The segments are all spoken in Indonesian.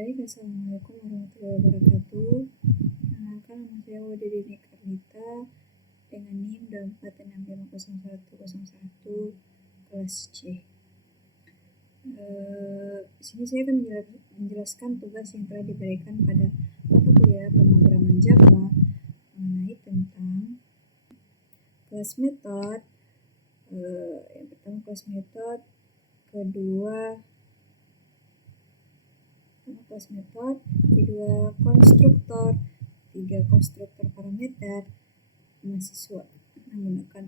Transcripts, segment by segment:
Baik, Assalamualaikum warahmatullahi wabarakatuh. Perkenalkan, nama saya Wade Dini Karnita dengan NIM 24650101 kelas C. Di sini saya akan menjelaskan tugas yang telah diberikan pada mata kuliah pemrograman Java mengenai tentang kelas metode. Yang pertama kelas metode, kedua konstruktor, tiga konstruktor parameter mahasiswa menggunakan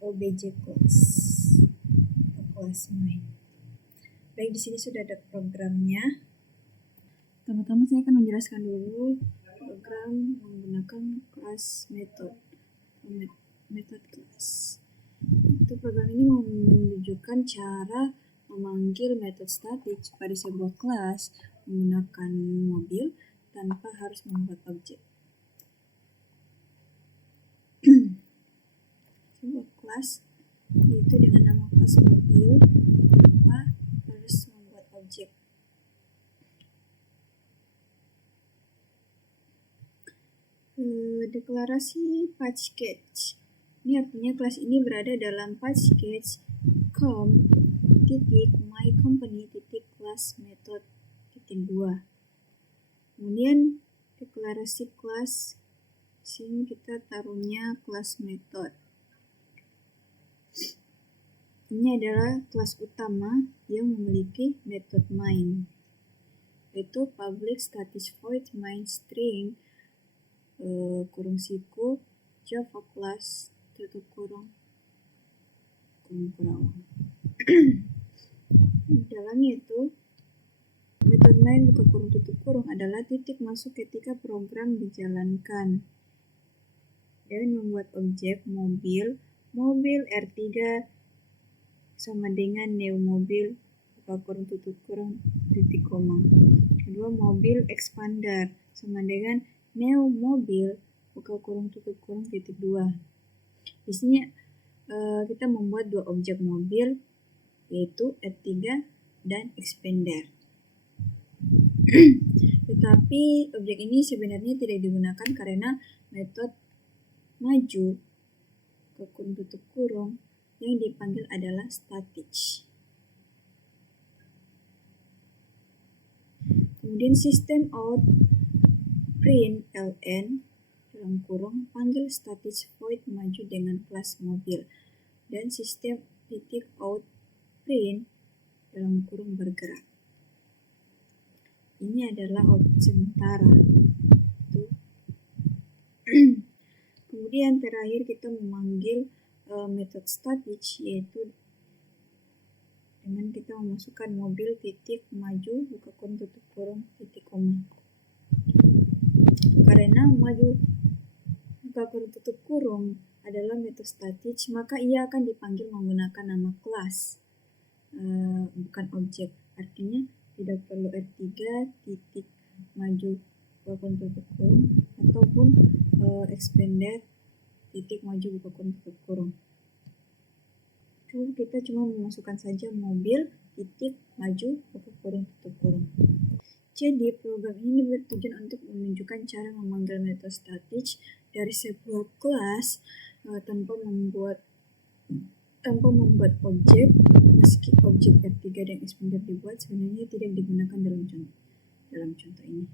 object class atau kelas main. Baik, di sini sudah ada programnya. Pertama-tama saya akan menjelaskan dulu program menggunakan kelas metode class. Itu program ini menunjukkan cara memanggil metode static pada sebuah kelas menggunakan mobil tanpa harus membuat objek. Sebuah kelas yaitu dengan nama kelas mobil tanpa harus membuat objek. Deklarasi package. Ini artinya kelas ini berada dalam package com.mycompany.class_method.2. Kemudian deklarasi kelas, sini kita taruhnya kelas method. Ini adalah kelas utama yang memiliki method main, yaitu public static void main string kurung siku Java class tutup kurung perawang. Dalamnya itu metode main buka kurung tutup kurung adalah titik masuk ketika program dijalankan dan membuat objek mobil R3 sama dengan new mobil buka kurung tutup kurung titik koma. Kedua, mobil expander sama dengan new mobil buka kurung tutup kurung titik 2. Di sini kita membuat dua objek mobil, yaitu R3 dan expander. Tetapi objek ini sebenarnya tidak digunakan karena metode maju ke kurung tutup kurung yang dipanggil adalah static. Kemudian system out print ln dalam kurung panggil static void maju dengan kelas mobil, dan sistem titik out print dalam kurung bergerak. Ini adalah output sementara. Kemudian terakhir kita memanggil metode static, yaitu dengan kita memasukkan mobil titik maju buka kurung tutup kurung titik koma. Karena maju buka kurung tutup kurung adalah metode static, maka ia akan dipanggil menggunakan nama kelas, bukan objek. Artinya tidak perlu R3 titik maju buka kurung tutup kurung ataupun expander titik maju buka kurung tutup kurung. Kita cuma memasukkan saja mobil titik maju buka kurung tutup kurung. Jadi program ini bertujuan untuk menunjukkan cara memanggil metode static dari sebuah kelas tanpa membuat objek, meski objek R3 dan expander dibuat sebenarnya tidak digunakan dalam contoh ini.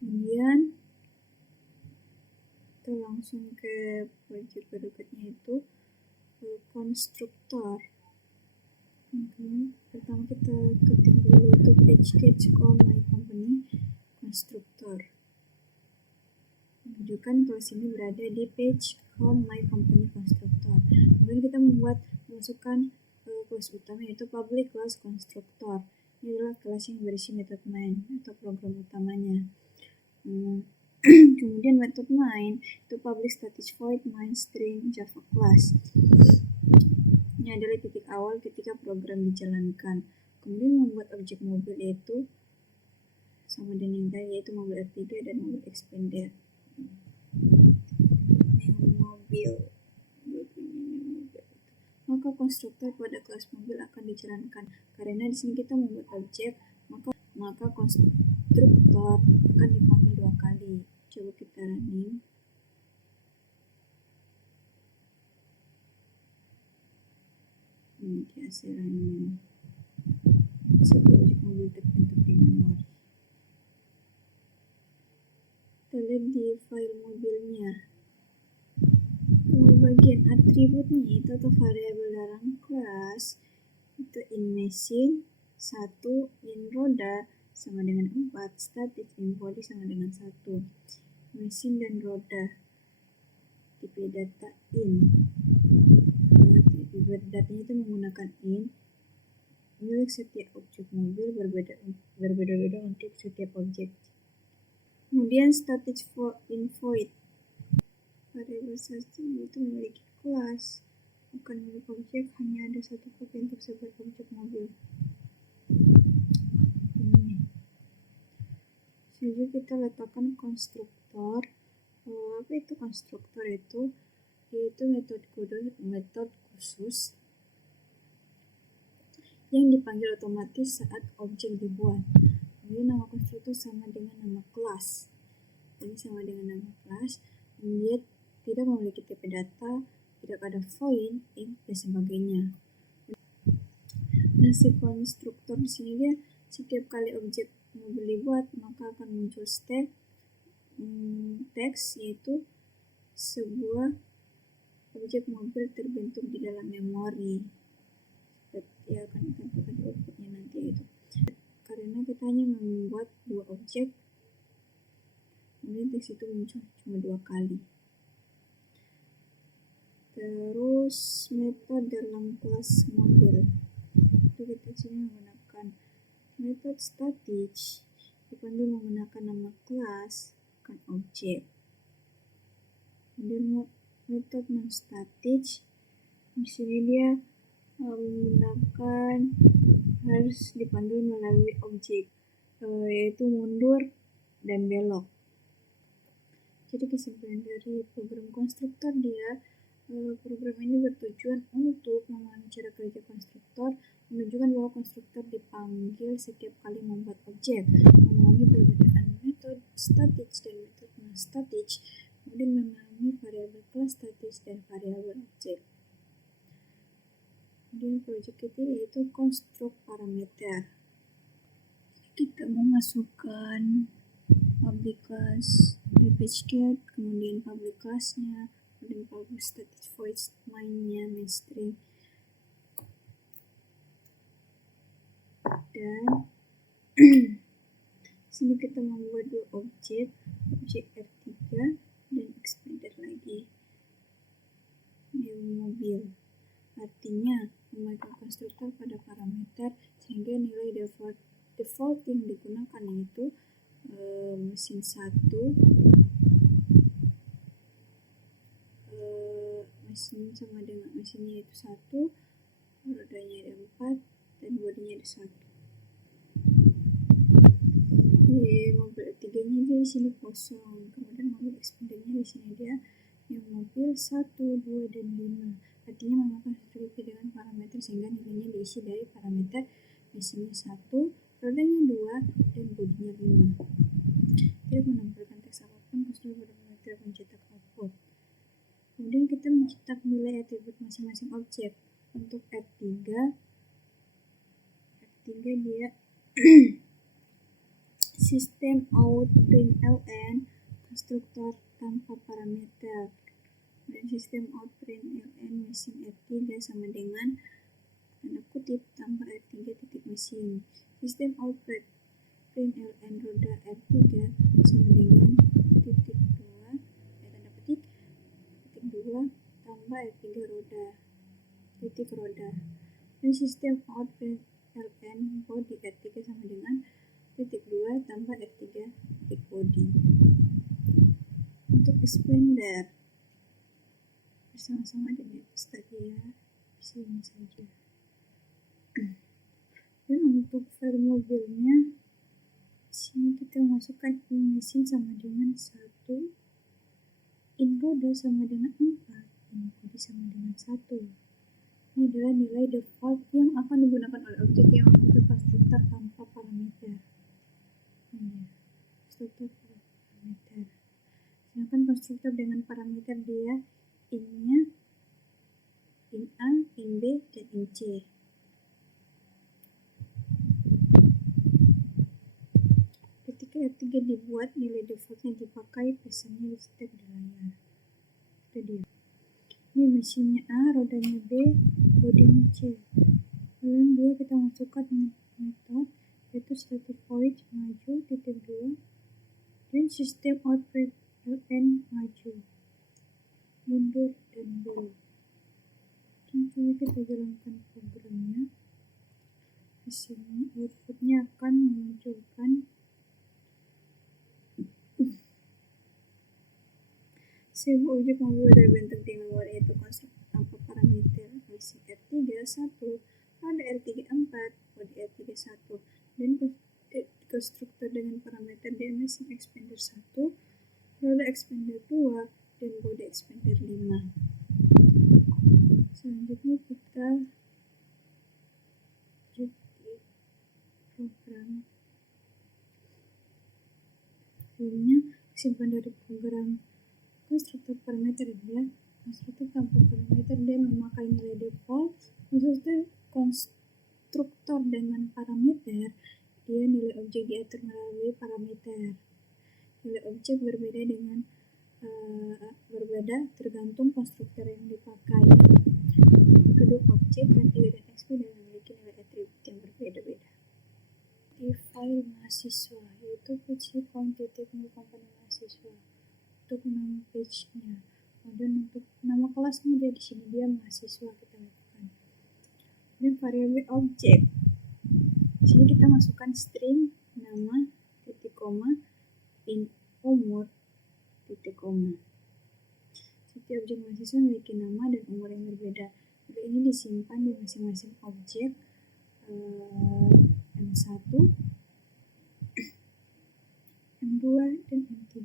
Kemudian kita langsung ke project berikutnya, itu konstruktor. Pertama kita ketik dulu itu package com.mycompany konstruktor. Menunjukkan kelas ini berada di page com.mycompany konstruktor. Kemudian kita memasukkan kelas utama, yaitu public class konstruktor. Ini adalah kelas yang berisi metode main atau program utamanya. Kemudian metode main itu public static void main string Java class. Ini adalah titik awal ketika program dijalankan. Kemudian membuat objek mobil yaitu sama dengan yang tadi, yaitu mobil R3 dan mobil expander. New mobil. Maka konstruktor pada kelas mobil akan dijalankan. Karena di sini kita membuat objek, maka konstruktor akan dipanggil 2 kali. Coba kita running. Ini dia hasil running. Sebuah objek mobil terbentuk di memori. Kita lihat di file mobilnya. Bagian atributnya itu atau variabel dalam kelas itu in machine 1, in roda sama dengan 4, static in body sama dengan 1. Mesin dan roda tipe data in. Tipe datanya itu menggunakan in. Milik setiap objek mobil berbeda-beda untuk setiap objek. Kemudian static in void. Variabel saja itu memiliki kelas, bukan milik objek, hanya ada satu copy untuk sebuah objek mobil. Ini. Selanjutnya kita letakkan konstruktor. Apa itu konstruktor itu? Yaitu metode khusus yang dipanggil otomatis saat objek dibuat. Kemudian nama konstruktor sama dengan nama kelas. Ini sama dengan nama kelas. Dia tidak memiliki tipe data, tidak ada void, in, dan sebagainya. Nah, si konstruktor di sini dia setiap kali objek mobil dibuat maka akan muncul teks yaitu sebuah objek mobil terbentuk di dalam memori. Seperti akan ditampilkan di outputnya nanti itu. Karena kita hanya membuat 2 objek, kemudian teks itu muncul cuma 2 kali. Terus metode dalam kelas mobil itu kita sini menggunakan metode static dipandu menggunakan nama kelas bukan objek. Kemudian metode non static di sini dia menggunakan harus dipandu melalui objek yaitu mundur dan belok. Jadi kesimpulan dari program konstruktor dia, program ini bertujuan untuk memahami cara kerja konstruktor, menunjukkan bahwa konstruktor dipanggil setiap kali membuat objek, memahami perbedaan metode static dan metode non-static, kemudian memahami variabel kelas statis dan variabel objek. Kemudian proyek kita yaitu konstruk parameter. Kita memasukkan public class package kemudian public classnya, kemudian public static void main-nya, main string, dan sini kita membuat 2 objek R3 dan expander lagi new mobil. Artinya memakai konstruktor pada parameter sehingga nilai default yang digunakan yaitu mesin 1, mesin sama dengan mesinnya itu 1, rodanya ada 4, dan bodinya ada 1. Mobil R3 nya dia di sini kosong, kemudian mobil expandernya di sini dia yang mobil 1, 2, dan 5. Artinya memakai konstruktor dengan parameter sehingga nilainya diisi dari parameter mesinnya 1, rodanya 2, dan bodinya 5. Tidak menampilkan teks apapun, konstruktor parameter mencetak output. Kemudian kita mencetak nilai atribut masing-masing objek. Untuk R3 dia sistem out println konstruktor tanpa parameter, dan sistem out println mesin R3 sama dengan tanda kutip tambah R3 titik mesin. Sistem out println roda R3 sama dengan titik 2 tanda petik titik 2 tambah R3 roda titik roda, dan sistem out println body R3 sama dengan titik 2 tambah R3 titik body. Untuk expander bersama-sama dengan atas tadi ya, sini saja. Dan untuk file mobilnya sini kita masukkan in mesin sama dengan 1, in roda sama dengan 4, in body sama dengan 1. Ini adalah nilai default yang akan digunakan oleh objek yang memakai konstruktor tanpa parameter. Ini. konstruktor parameter. Sedangkan konstruktor dengan parameter dia in-nya, in A, in B, dan in C. Ketika R3 dibuat, nilai defaultnya dipakai, pesannya dicetak di layar. Itu dia. Ini mesinnya A, rodanya B, bodinya C. Lalu kita masukkan metode yaitu static void maju titik 2 dan sistem output ln maju mundur dan belok. Coba kita jalankan programnya. Hasilnya outputnya akan memunculkan sebuah objek mobil terbentuk di luar, yaitu konstruktor tanpa parameter isi R3 1, roda R3 4, bodi R3 1, dan konstruktor dengan parameter mesin expander 1, roda expander 2, dan bodi expander 5. Selanjutnya kita jadi program. Sebelumnya kesimpulan dari program konstruktor parameter adalah konstruktor tanpa parameter dia memakai nilai default. Maksudnya konstruktor dengan parameter dia nilai objek diatur melalui parameter. Nilai objek berbeda tergantung konstruktor yang dipakai. Kedua objek R3 dan XP memiliki nilai atribut yang berbeda-beda. Di file mahasiswa yaitu page.com.mu komponen mahasiswa. Untuk nama page-nya, kemudian untuk nama kelasnya dia di sini dia mahasiswa kita lakukan. Dan variabel objek, di sini kita masukkan string nama titik koma in umur titik koma. Setiap objek mahasiswa memiliki nama dan umur yang berbeda. Jadi ini disimpan di masing-masing objek M1, M2, dan M3.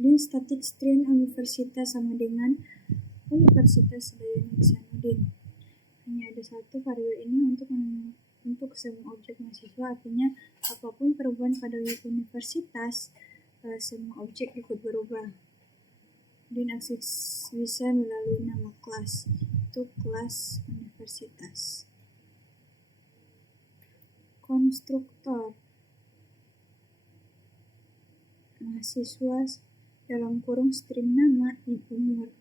Dan static string universitas sama dengan Universitas Dayana Iksanuddin. Hanya ada satu variabel ini untuk semua objek mahasiswa, artinya apapun perubahan pada universitas, semua objek ikut berubah. Dan akses bisa melalui nama kelas, itu kelas universitas. Konstruktor mahasiswa dalam kurung string nama in umur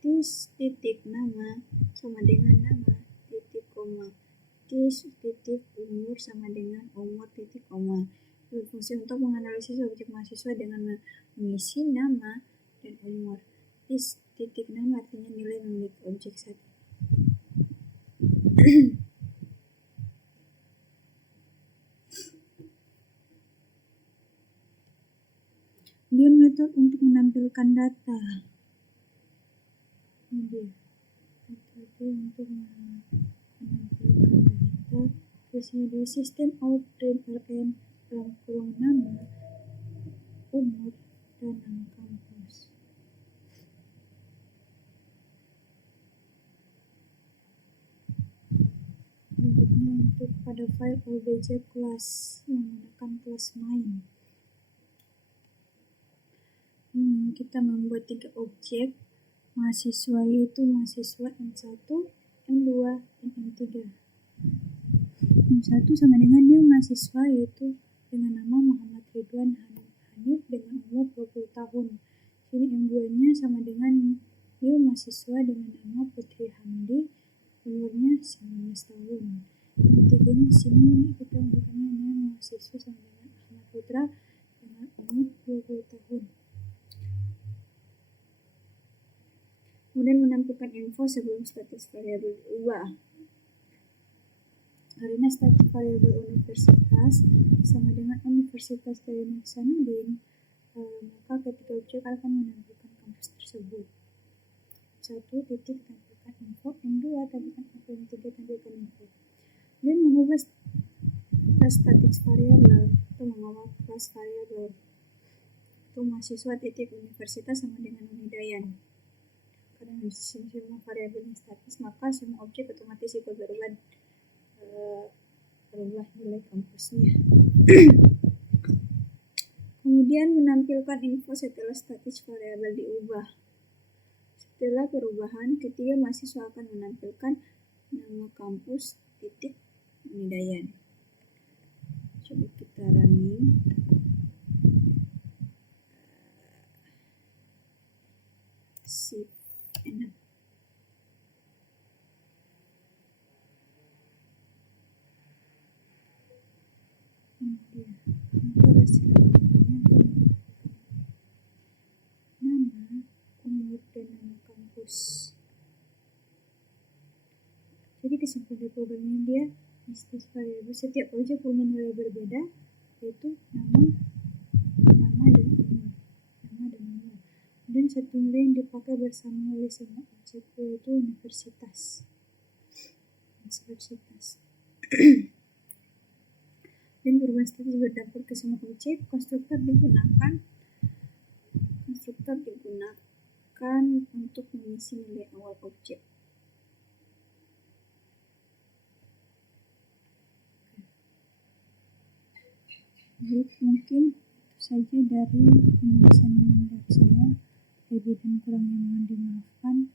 titik nama sama dengan nama titik koma titik umur sama dengan umur titik koma. Berfungsi untuk menganalisis objek mahasiswa dengan mengisi nama dan umur. Titik nama artinya nilai memiliki objek satu. Kemudian metode untuk menampilkan data. Ini dia metode untuk menampilkan data. Terusnya ada sistem out dan ln dalam kurung nama, umur, dan nama kampus. Selanjutnya untuk pada file obj class menggunakan class main. Kita membuat 3 objek mahasiswa, yaitu mahasiswa M1, M2, dan M3. M1 sama dengan dia mahasiswa, yaitu dengan nama Muhammad Ridwan Hanif dengan umur 20 tahun. Jadi M2-nya sama dengan dia mahasiswa dengan nama Putri Hamdi, umurnya 19 tahun. M3-nya di sini kita menggunakannya mahasiswa sama dengan Ahmad Putra dengan umur 20 tahun. Kemudian menampilkan info sebelum status variabel diubah. Karena status variabel universitas sama dengan Universitas Dayana Iksanuddin, maka ketika objek akan menampilkan kampus tersebut. 1 titik tampilkan info, M2 tampilkan info, M3 tampilkan info. Dan mengubah status variabel atau mengubah kelas variabel. Itu mahasiswa titik universitas sama dengan Unidayan. Karena dengan semua variabel yang statis, maka semua objek otomatis itu berubah nilai kampusnya. Kemudian menampilkan info setelah status variabel diubah. Setelah perubahan, ketiga mahasiswa akan menampilkan nama kampus, titik, penilaian. Coba kita running. Sip, enak. Kemudian, antara nama, umur, dan nama kampus. Jadi kesimpulan dari program ini dia status variabel, setiap objek punya nilai berbeda, yaitu nama dan umur, dan satu nilai yang dipakai bersama oleh semua objek, yaitu universitas. Dan perubahan status berdampak ke semua objek. Konstruktor digunakan untuk mengisi nilai awal objek. Jadi mungkin itu saja dari penjelasan dari saya. Lebih dan kurangnya mohon dimaafkan.